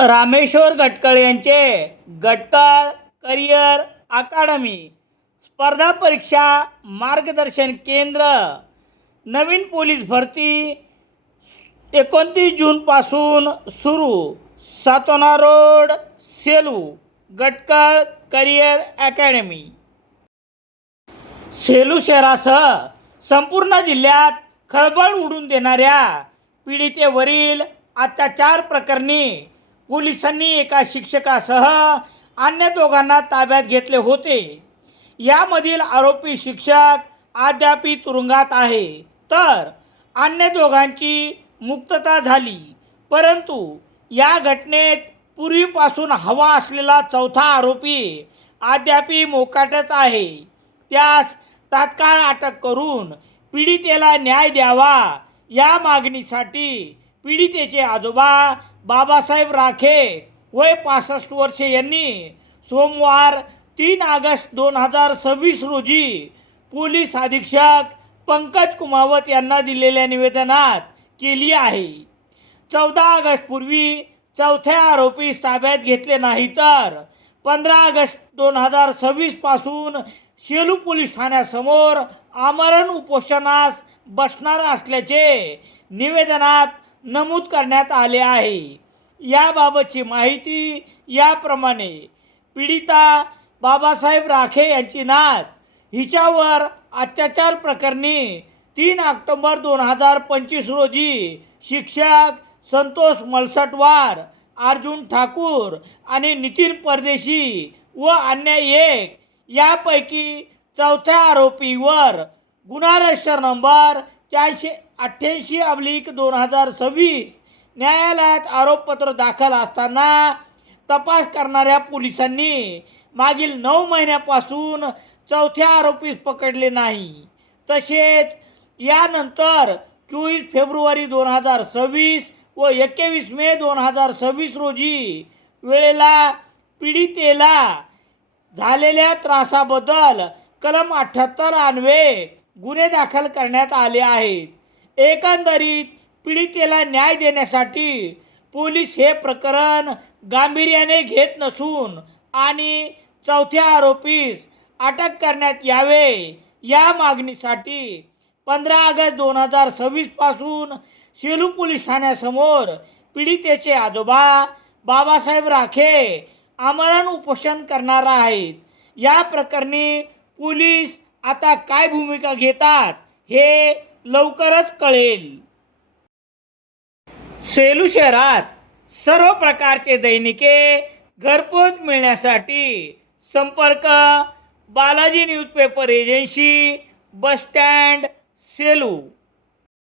रामेश्वर गटकळ यांचे गटकळ करिअर अकादमी स्पर्धा परीक्षा मार्गदर्शन केंद्र नवीन पोलीस भरती 29 जूनपासून सुरू. Satona road, Selu. Gatkal career academy. Selu शहरासह संपूर्ण जिल्ह्यात खळबळ उडून देणाऱ्या पीडितेवरील अत्याचार प्रकरणी पोलिसांनी एका शिक्षकासह अन्य दोघांना ताब्यात घेतले होते. यामधील आरोपी शिक्षक अद्याप तुरुंगात आहे, तर अन्य दोघांची मुक्तता झाली. परंतु या घटनेत पूर्वीपासून हवा असलेला चौथा आरोपी अद्याप मोकाटच आहे. त्यास तात्काळ अटक करून पीडितेला न्याय द्यावा या मागणीसाठी पीडितेचे आजोबा बाबासाहेब राखे वय 65 वर्षे यांनी सोमवार 3 ऑगस्ट 2026 रोजी पोलीस अधीक्षक पंकज कुमावत यांना दिलेल्या निवेदनात केली आहे. 14 ऑगस्ट पूर्वी चौथ्या आरोपीस ताब्यात घेतले नाही, तर 15 ऑगस्ट 2026 पासून सेलू पोलीस ठाण्यासमोर आमरण उपोषणास बसणार असल्याचे निवेदनात नमूद करण्यात आले आहे. याबाबतची माहिती याप्रमाणे. पीडिता बाबासाहेब राखे यांची नात हिच्यावर अत्याचार प्रकरणी 3 ऑक्टोबर 2025 रोजी शिक्षक संतोष मलसटवार, अर्जुन ठाकूर आणि नितीन परदेशी व अन्य एक यापैकी चौथ्या आरोपीवर गुन्हा रजिस्टर नंबर 488/2026 न्यायालयात आरोपपत्र दाखल असताना तपास करणाऱ्या पोलिसांनी मागील 9 महिन्यापासून चौथ्या आरोपीस पकडले नाही. तसेच यानंतर 24 फेब्रुवारी 2026 व 21 मे 2026 रोजी वेळेला पीडितेला झालेल्या त्रासाबद्दल कलम 78 अन्वये गुन्हे दाखल करण्यात आले आहेत. एकंदरीत पीडितेला न्याय देण्यासाठी पोलीस हे प्रकरण गांभीर्याने घेत नसून आणि चौथ्या आरोपीस अटक करण्यात यावे या मागणीसाठी 15 ऑगस्ट 2026 पासून सेलू पोलीस ठाण्यासमोर पीडितेचे आजोबा बाबासाहेब राखे आमरण उपोषण करणार आहेत. या प्रकरणी पोलीस आता काय भूमिका घेतात हे लवकरच कळेल. सेलू शहरात सर्व प्रकारचे दैनिके घरपोच मिळण्यासाठी संपर्क Balaji newspaper agency, bus stand, Selu.